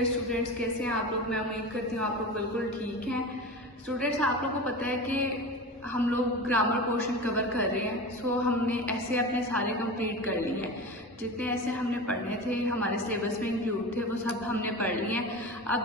Dear students, कैसे हैं आप लोग। मैं उम्मीद करती हूँ आप लोग बिल्कुल ठीक हैं। स्टूडेंट्स, आप लोग को पता है कि हम लोग ग्रामर पोर्शन कवर कर रहे हैं। सो हमने ऐसे अपने सारे कंप्लीट कर लिए हैं। जितने ऐसे हमने पढ़ने थे, हमारे सिलेबस में इंक्लूड थे, वो सब हमने पढ़ लिए हैं। अब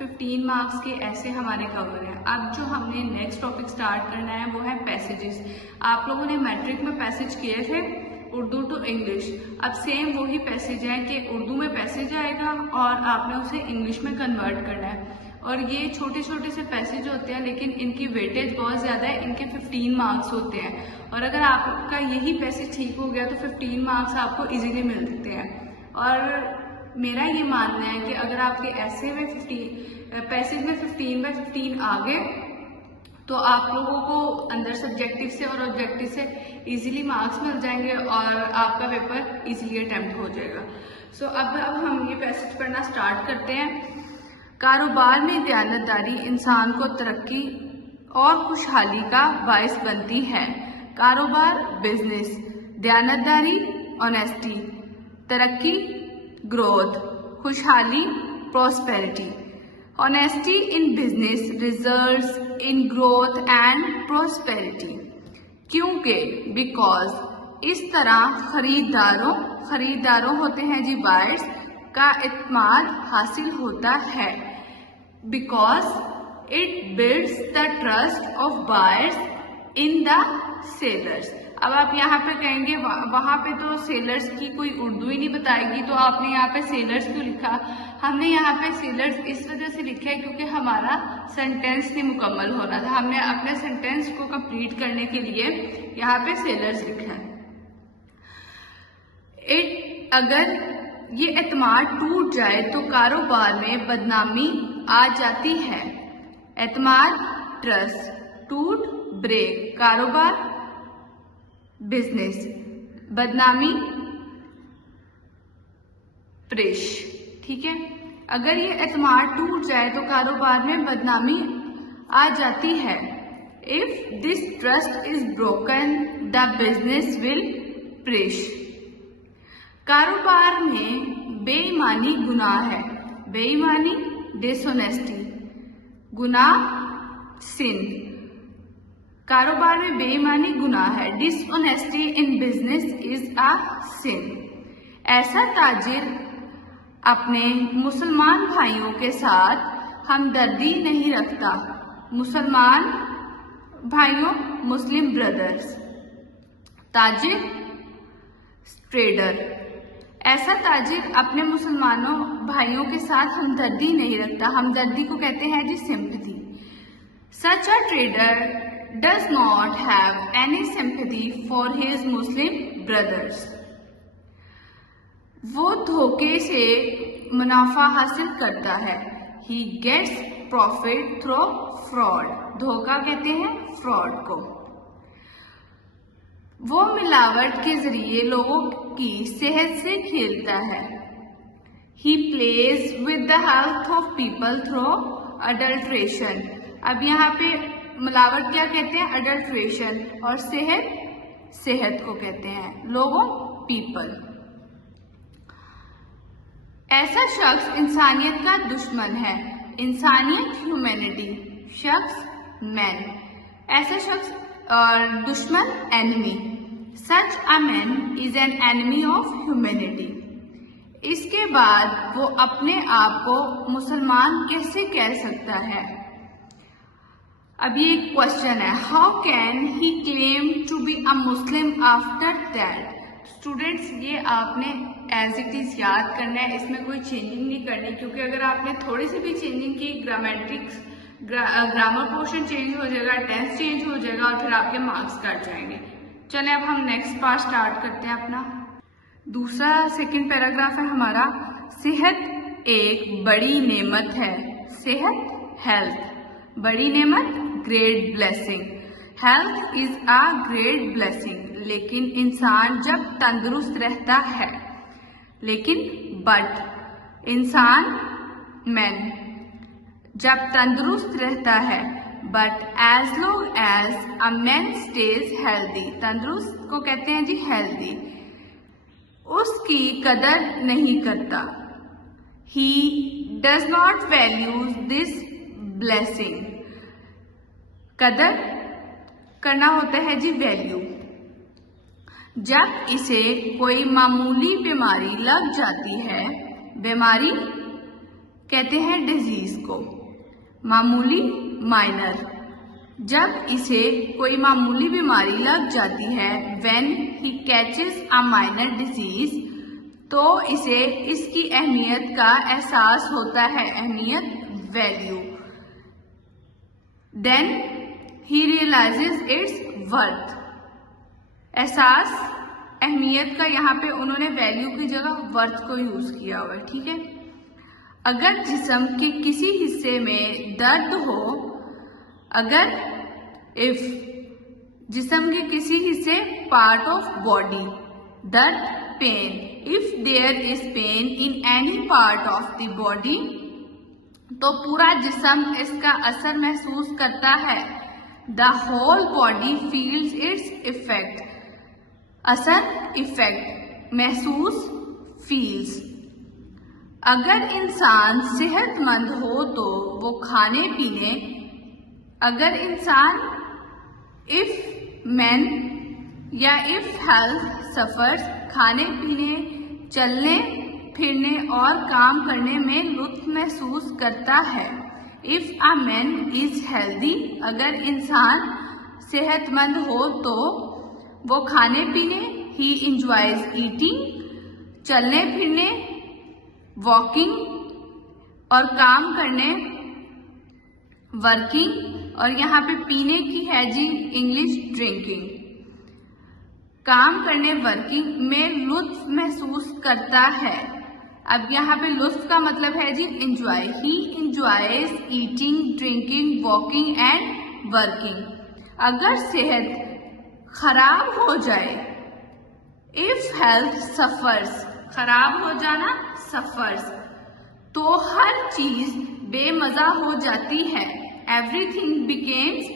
15 मार्क्स के ऐसे हमारे कवर हैं। अब जो हमने नेक्स्ट टॉपिक स्टार्ट करना है वो है पैसेजेस। आप लोगों ने मैट्रिक में पैसेज किए थे उर्दू टू इंग्लिश। अब सेम वही पैसेज है कि उर्दू में पैसेज आएगा और आपने उसे इंग्लिश में कन्वर्ट करना है। और ये छोटे छोटे से पैसेज होते हैं, लेकिन इनकी वेटेज बहुत ज़्यादा है। इनके 15 मार्क्स होते हैं और अगर आपका यही पैसेज ठीक हो गया तो 15 मार्क्स आपको इजीली मिल सकते हैं। और मेरा ये मानना है कि अगर आपके ऐसे में 15 पैसेज में 15/15 आ गए तो आप लोगों को अंदर सब्जेक्टिव से और ऑब्जेक्टिव से इजीली मार्क्स मिल जाएंगे और आपका पेपर इजीली अटेम्प्ट हो जाएगा। सो अब हम ये पैसेज पढ़ना स्टार्ट करते हैं। कारोबार में दयानतदारी इंसान को तरक्की और खुशहाली का बायस बनती है। कारोबार बिजनेस, दयानतदारी ऑनेस्टी, तरक्की ग्रोथ, खुशहाली prosperity. Honesty in business results in growth and prosperity. क्योंकि because इस तरह खरीदारों होते हैं जी बायर्स का इत्मीनान हासिल होता है। Because it builds the trust of buyers in the sellers. अब आप यहाँ पे कहेंगे वहाँ पे तो सेलर्स की कोई उर्दू ही नहीं बताएगी, तो आपने यहाँ पे सेलर्स क्यों लिखा। हमने यहाँ पे सेलर्स इस वजह से लिखा है क्योंकि हमारा सेंटेंस नहीं मुकम्मल होना था। हमने अपने सेंटेंस को कंप्लीट करने के लिए यहाँ पे सेलर्स लिखा है। अगर ये एतमाद टूट जाए तो कारोबार में बदनामी आ जाती है। एतमाद ट्रस्ट, टूट ब्रेक, कारोबार बिजनेस, बदनामी प्रेश। ठीक है, अगर ये एतमाद टूट जाए तो कारोबार में बदनामी आ जाती है। If this trust is broken the business will perish. कारोबार में बेईमानी गुनाह है। बेईमानी डिसऑनेस्टी, गुनाह सिन। कारोबार में बेईमानी गुनाह है। Dishonesty in business is a sin. ऐसा ताजिर अपने मुसलमान भाइयों के साथ हमदर्दी नहीं रखता। मुसलमान भाइयों, मुस्लिम ब्रदर्स। ताजिर ट्रेडर। ऐसा ताजिर अपने मुसलमानों भाइयों के साथ हमदर्दी नहीं रखता। हमदर्दी को कहते हैं जी sympathy. Such a trader does not have any sympathy for his Muslim brothers. वो धोखे से मुनाफा हासिल करता है। He gets profit through fraud. धोखा कहते हैं फ्रॉड को। वो मिलावट के जरिए लोगों की सेहत से खेलता है। He plays with the health of people through adulteration. अब यहाँ पे मिलावट क्या कहते हैं? अडल्ट्रेशन। और सेहत को कहते हैं लोगों, पीपल। ऐसा शख्स इंसानियत का दुश्मन है। इंसानियत ह्यूमैनिटी, शख्स मैन। ऐसा शख्स और दुश्मन enemy. Such a man is an enemy of humanity. इसके बाद वो अपने आप को मुसलमान कैसे कह सकता है? अब ये एक क्वेश्चन है। How can he claim to be a Muslim after that. Students, ये आपने एज इट इज याद करना है, इसमें कोई चेंजिंग नहीं करनी, क्योंकि अगर आपने थोड़ी सी भी चेंजिंग की ग्रामर पोर्शन चेंज हो जाएगा, टेंस चेंज हो जाएगा और फिर आपके मार्क्स कट जाएंगे। चलें अब हम नेक्स्ट पार्ट स्टार्ट करते हैं अपना। दूसरा सेकंड पैराग्राफ है हमारा। सेहत एक बड़ी नेमत है। सेहत, हेल्थ, बड़ी नेमत, great blessing. Health is a great blessing. लेकिन इंसान जब तंदुरुस्त रहता है, लेकिन बट इंसान मैन जब तंदुरुस्त रहता है, but as long as a man stage healthy. तंदुरुस्त को कहते हैं जी हेल्दी। उसकी कदर नहीं करता। he does not value this blessing. कदर करना होता है जी वैल्यू। जब इसे कोई मामूली बीमारी लग जाती है, बीमारी कहते हैं डिजीज को, मामूली माइनर। जब इसे कोई मामूली बीमारी लग जाती है, when he catches a minor disease, तो इसे इसकी अहमियत का एहसास होता है, अहमियत value. Then he realizes its worth, एहसास अहमियत का, यहाँ पे उन्होंने वैल्यू की जगह वर्थ को यूज किया हुआ है, ठीक है। अगर जिस्म के किसी हिस्से में दर्द हो, अगर इफ जिस्म के किसी हिस्से पार्ट ऑफ बॉडी, दर्द pain, if there is pain in any part of the body, तो पूरा जिस्म इसका असर महसूस करता है। The whole body feels its effect, असर इफेक्ट, महसूस फील्स। अगर इंसान सेहतमंद हो तो वो खाने पीने, अगर इंसान इफ मैन या इफ हेल्थ सफर्स, खाने पीने, चलने फिरने और काम करने में लुत्फ महसूस करता है। If a man is healthy, अगर इंसान सेहतमंद हो तो वो खाने पीने, ही इंजॉयज ईटिंग, चलने फिरने, वॉकिंग और काम करने, वर्किंग, और यहाँ पे पीने की है जी इंग्लिश ड्रिंकिंग। काम करने वर्किंग में लुत्फ महसूस करता है। अब यहाँ पे लुत्फ का मतलब है जी enjoy, he enjoys eating, drinking, walking and working. अगर सेहत खराब हो जाए, इफ हेल्थ सफर्स, खराब हो जाना, सफर्स, तो हर चीज बेमजा हो जाती है। Everything becomes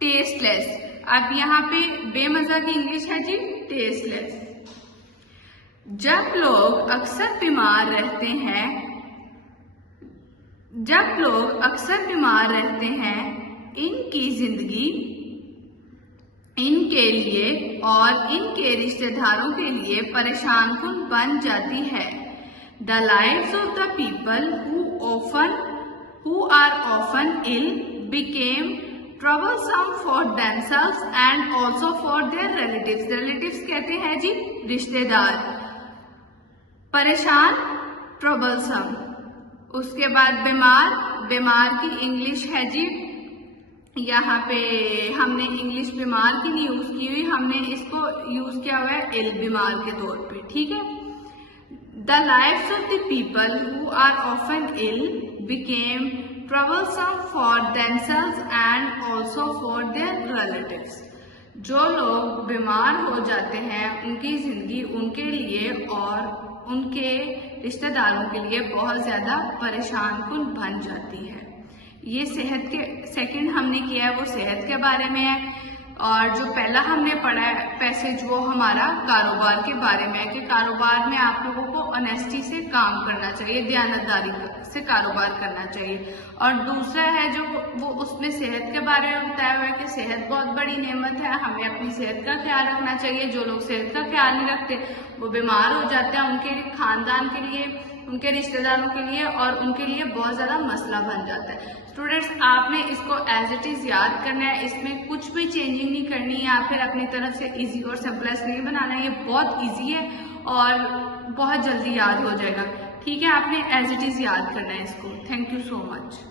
tasteless. अब यहाँ पे बेमजा की इंग्लिश है जी टेस्टलेस। जब लोग अक्सर बीमार रहते हैं, जब लोग अक्सर बीमार रहते हैं, इनकी जिंदगी इनके लिए और इनके रिश्तेदारों के लिए परेशानकुन बन जाती है। The lives of the people who are often ill became troublesome for themselves and also for their relatives. Relatives कहते हैं जी रिश्तेदार। परेशान troublesome। उसके बाद बीमार, बीमार की इंग्लिश है जी, यहाँ पे हमने इंग्लिश बीमार की नहीं यूज की हुई, हमने इसको यूज किया हुआ है इल, बीमार के तौर पे, ठीक है। The lives of the people who are often ill became troublesome for themselves and also for their relatives. जो लोग बीमार हो जाते हैं, उनकी जिंदगी उनके लिए और उनके रिश्तेदारों के लिए बहुत ज्यादा परेशानकुन बन जाती है। ये सेहत के सेकंड हमने किया है वो सेहत के बारे में है, और जो पहला हमने पढ़ा है पैसेज वो हमारा कारोबार के बारे में है कि कारोबार में आप लोगों को ऑनेस्टी से काम करना चाहिए, दयानतदारी से कारोबार करना चाहिए। और दूसरा है जो वो उसमें सेहत के बारे में बताया हुआ है कि सेहत बहुत बड़ी नेमत है, हमें अपनी सेहत का ख्याल रखना चाहिए। जो लोग सेहत का ख्याल नहीं रखते वो बीमार हो जाते हैं, उनके खानदान के लिए, उनके रिश्तेदारों के लिए और उनके लिए बहुत ज्यादा मसला बन जाता है। स्टूडेंट्स, आपने इसको एज इट इज याद करना है, इसमें कुछ भी चेंजिंग नहीं करनी है या फिर अपनी तरफ से इजी और सिंपलेस्ट नहीं बनाना है। ये बहुत इजी है और बहुत जल्दी याद हो जाएगा, ठीक है। आपने एज इट इज याद करना है इसको। Thank you so much.